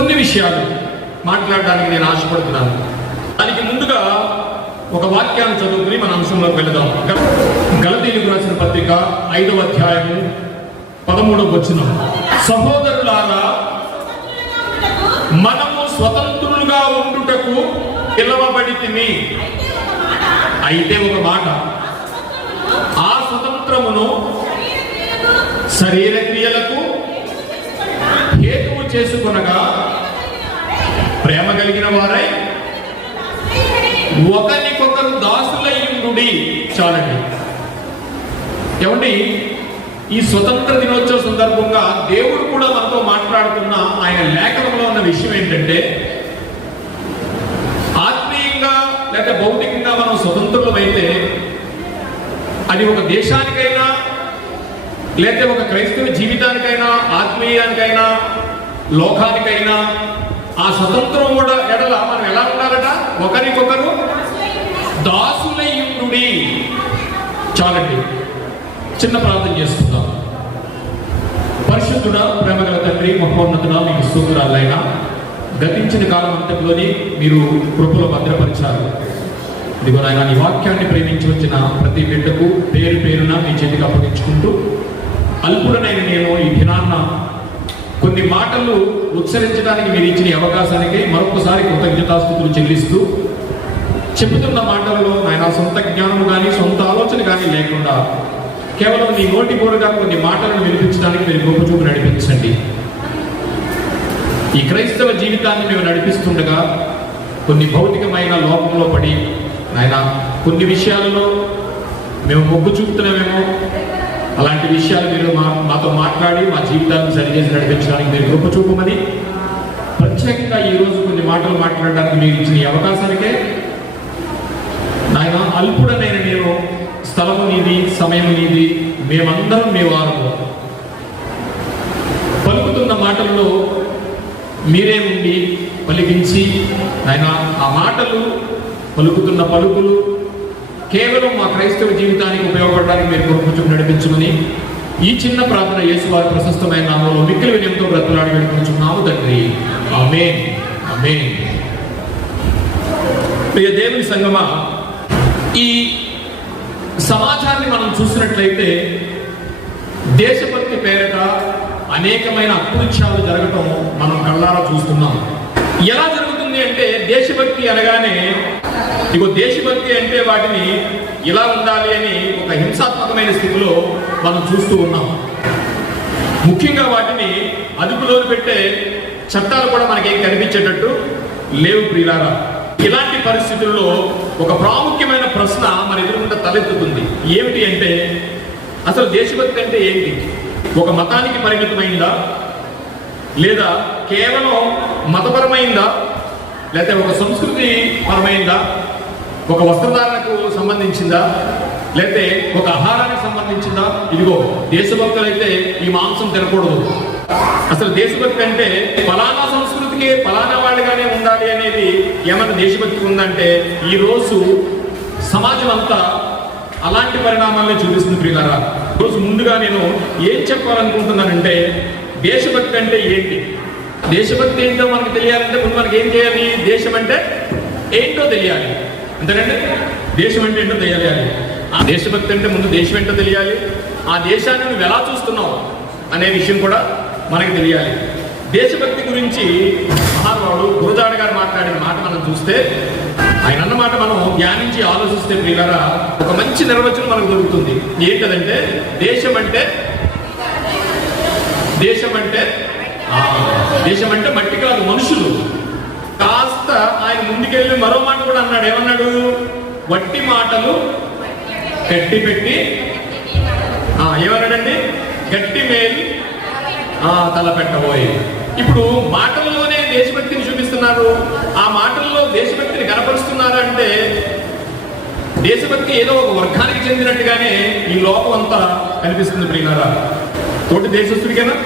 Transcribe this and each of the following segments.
కొన్ని విషయాలు మాట్లాడడానికి నేను ఆశపడుతున్నాను. దానికి ముందుగా ఒక వాక్యాన్ని చదువుకుని మన అంశంలోకి వెళదాం. గలతీయులకు రాసిన పత్రిక 5వ అధ్యాయము 13వ వచనం. సహోదరులారా, మనము స్వతంత్రులుగా ఉండుటకు పిలువబడితిమి. అయితే ఒక మాట, ఆ స్వతంత్రమును శరీర క్రియలకు హేతువు చేసుకొనగా ప్రేమ కలిగిన వారై ఒకరికొకరు దాసులయ్యుండుడి. చాలండి. ఏమండి, ఈ స్వతంత్ర దినోత్సవ సందర్భంగా దేవుడు కూడా మనతో మాట్లాడుతున్న ఆయన లేఖనంలో ఉన్న విషయం ఏంటంటే, ఆత్మీయంగా లేక భౌతికంగా మనం స్వతంత్రులమైతే అది ఒక దేశానికైనా లేకపోతే ఒక క్రైస్తవ జీవితానికైనా ఆత్మీయానికైనా లోకానికైనా ఆ స్వతంత్రం కూడా ఎడల మనం ఎలా ఉండాలట? ఒకరికొకరు దాసులయ్యుండుడి. చాలండి. చిన్న ప్రార్థన చేసుకుందాం. పరిశుద్ధుడా, ప్రేమగల తండ్రి, మహోన్నతుడా, మీకు స్తోత్రాలైనా గతించిన కాలం అంతలోని మీరు కృపలో భద్రపరిచారు. ఇదిగో నాయన, ఈ వాక్యాన్ని ప్రేమించి వచ్చిన ప్రతి బిడ్డకు పేరు పేరున మీ చేతికి అప్పగించుకుంటూ, అల్పుడనైన నేను ఈ దినాన్న కొన్ని మాటలు ఉచ్చరించడానికి మీరు ఇచ్చిన అవకాశానికి మరొకసారి కృతజ్ఞతాస్తుతులు చెల్లిస్తూ, చెబుతున్న మాటల్లో నాయన సొంత జ్ఞానం కానీ సొంత ఆలోచన కానీ లేకుండా కేవలం నీ నోటి బోరుగా కొన్ని మాటలను వినిపించడానికి మీరు గొప్ప చూపు నడిపించండి. ఈ క్రైస్తవ జీవితాన్ని మేము నడిపిస్తుండగా కొన్ని భౌతికమైన లోపంలో పడి నాయన కొన్ని విషయాలలో మేము మొగ్గు చూపుతున్నామేమో, అలాంటి విషయాలు మీరు మాతో మాట్లాడి మా జీవితాన్ని సరిచేసి నడిపించడానికి మీరు గొప్ప చూపమని, ప్రత్యేకంగా ఈరోజు కొన్ని మాటలు మాట్లాడడానికి మీరు ఇచ్చిన ఈ అవకాశానికే నాయన, అల్పుడనైన నేను, స్థలము నీది, సమయం నీది, మేమందరం మీ వారము. పలుకుతున్న మాటల్లో మీరే ఉండి పలికించి ఆయన ఆ మాటలు పలుకుతున్న పలుకులు కేవలం మా క్రైస్తవ జీవితానికి ఉపయోగపడడానికి మీరు కొరకు నడిపించమని ఈ చిన్న ప్రార్థన యేసువారి ప్రశస్తమైన నామంలో మిక్కిలి వినయంతో బ్రతులాడి వేడుకుంటున్నాము తండ్రి. ఆమేన్, ఆమేన్. ప్రియ దేవుని సంగమా, ఈ సమాజాన్ని మనం చూసినట్లయితే దేశభక్తి పేరిట అనేకమైన అకృత్యాలు జరగటం మనం కళ్ళారా చూస్తున్నాం. ఎలా జరుగుతుంది అంటే, దేశభక్తి అనగానే ఇగో దేశభక్తి అంటే వాటిని ఇలా ఉండాలి అని ఒక హింసాత్మకమైన స్థితిలో మనం చూస్తూ ఉన్నాం. ముఖ్యంగా వాటిని అదుపులో పెట్టే చట్టాలు కూడా మనకేం కనిపించేటట్టు లేవు ప్రియులారా. ఇలాంటి పరిస్థితుల్లో ఒక ప్రాముఖ్యమైన ప్రశ్న మన ఎదురుగుండా తలెత్తుతుంది. ఏమిటి అంటే, అసలు దేశభక్తి అంటే ఏంటి? ఒక మతానికి పరిమితమైందా, లేదా కేవలం మతపరమైందా, లేకపోతే ఒక సంస్కృతి పరమైందా, ఒక వస్త్రధారణకు సంబంధించిందా, లేకపోతే ఒక ఆహారానికి సంబంధించిందా? ఇదిగో దేశభక్తులైతే ఈ మాంసం తినకూడదు. అసలు దేశభక్తి అంటే ఫలానా సంస్కృతికి ఫలానా వాళ్ళగానే ఉండాలి అనేది ఏమైనా దేశభక్తి ఉందంటే, ఈ రోజు సమాజం అంతా అలాంటి పరిణామాలనే చూపిస్తుంది ప్రియులారా. రోజు ముందుగా నేను ఏం చెప్పాలనుకుంటున్నానంటే, దేశభక్తి అంటే ఏంటి? దేశభక్తి ఏంటో మనకు తెలియాలంటే ముందు మనకి ఏం చేయాలి? దేశం అంటే ఏంటో తెలియాలి. అంతేనండి, దేశం అంటే ఏంటో తెలియాలి. ఆ దేశభక్తి అంటే ముందు దేశం ఏంటో తెలియాలి. ఆ దేశాన్ని నువ్వు ఎలా చూస్తున్నావు అనే విషయం కూడా మనకి తెలియాలి. దేశభక్తి గురించి మహానుభావుడు గురజాడ గారు మాట్లాడిన మాట మనం చూస్తే, ఆయన అన్నమాట మనం ధ్యానించి ఆలోచిస్తే ప్రియులారా, ఒక మంచి నిర్వచనం మనకు దొరుకుతుంది. ఏంటంటే, దేశం అంటే మట్టి కాదు, మనుషులు. కాస్త ఆయన ముందుకెళ్ళి మరో మాట కూడా అన్నాడు. ఏమన్నాడు? వట్టి మాటలు గట్టి పెట్టి, ఏమన్నాడండి? గట్టి మేలు తలపెట్టబోయి. ఇప్పుడు మాటల్లోనే దేశభక్తిని చూపిస్తున్నారు. ఆ మాటల్లో దేశభక్తిని కనపరుస్తున్నారు అంటే, దేశభక్తి ఏదో ఒక వర్గానికి చెందినట్టుగానే ఈ లోకం అంతా కనిపిస్తుంది ప్రియులారా. తోటి దేశస్తుడికైనా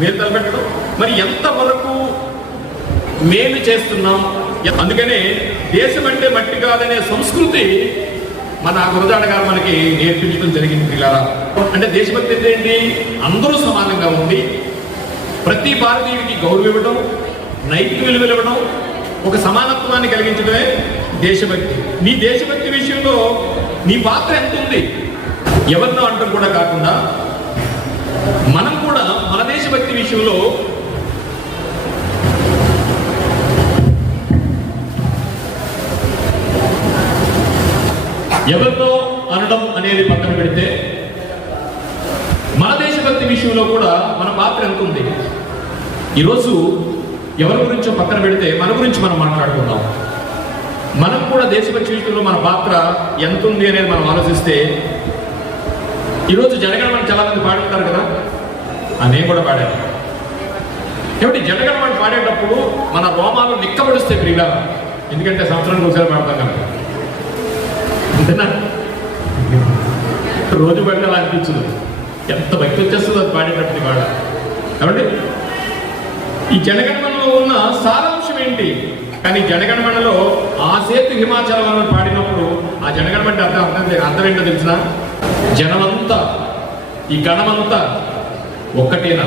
మేలు తలపెట్టడం, మరి ఎంతవరకు మేలు చేస్తున్నాం? అందుకనే దేశం అంటే మట్టి కాదనే సంస్కృతి మన గురజాడ గారు మనకి నేర్పించడం జరిగింది ప్రియులారా. అంటే దేశభక్తి అంటే ఏంటి? అందరూ సమానంగా ఉండి ప్రతి భారతీయుడికి గౌరవం ఇవ్వడం, నైతిక విలువలు ఇవ్వడం, ఒక సమానత్వాన్ని కలిగించడమే దేశభక్తి. నీ దేశభక్తి విషయంలో నీ పాత్ర ఎంత ఉంది? ఎవరినో అంటం కూడా కాకుండా మనం కూడా మన దేశభక్తి విషయంలో ఎవరినో అనడం అనేది పక్కన పెడితే మన దేశభక్తి విషయంలో కూడా మన పాత్ర ఎంత ఉంది? ఈరోజు ఎవరి గురించో పక్కన పెడితే మన గురించి మనం మాట్లాడుకుందాం. మనం కూడా దేశభక్తి విషయంలో మన పాత్ర ఎంత ఉంది అనేది మనం ఆలోచిస్తే, ఈరోజు జనగణమన చాలా మంది పాడుతారు కదా, నేను కూడా పాడాను. కాబట్టి జనగణమన పాడేటప్పుడు మన రోమాలు నిక్కబడిస్తే ప్రియులా, ఎందుకంటే సంవత్సరానికి ఒకసారి పాడతాం కదా, అంతేనా? రోజు పడిన అలా అనిపించదు, ఎంత భక్తి వచ్చేస్తుందో అది పాడేటప్పుడు పాడ. కాబట్టి ఈ జనగణమనలో ఉన్న సారాంశం ఏంటి? కానీ జనగణమనలో ఆ సేతు హిమాచలం పాడినప్పుడు ఆ జనగణమన అంటే అర్థం ఏంటో తెలిసిన? జనమంతా, ఈ గణమంతా ఒక్కటేనా?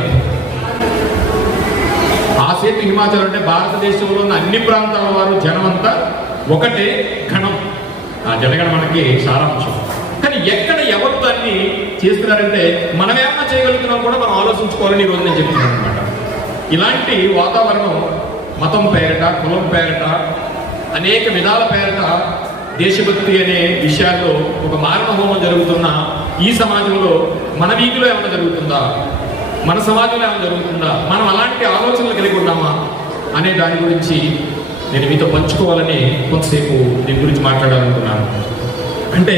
ఆ సేతు హిమాచలం అంటే భారతదేశంలో ఉన్న అన్ని ప్రాంతాల వారు జనమంతా ఒకటే గణం. ఆ జనగణమనకి సారాంశం. కానీ ఎక్కడ ఎవరు దాన్ని చేస్తున్నారంటే మనం ఏమన్నా చేయగలుగుతున్నాం కూడా మనం ఆలోచించుకోవాలని ఈరోజు నేను చెప్తున్నాను అనమాట. ఇలాంటి వాతావరణం మతం పేరట, కులం పేరట, అనేక విధాల పేరట దేశభక్తి అనే విషయాల్లో ఒక మారణ హోమం జరుగుతున్న ఈ సమాజంలో మన వీధిలో ఏమైనా జరుగుతుందా? మన సమాజంలో ఏమైనా జరుగుతుందా? మనం అలాంటి ఆలోచనలు కలిగి ఉన్నామా అనే దాని గురించి నేను మీతో పంచుకోవాలని కొంతసేపు దీని గురించి మాట్లాడాలనుకున్నాను. అంటే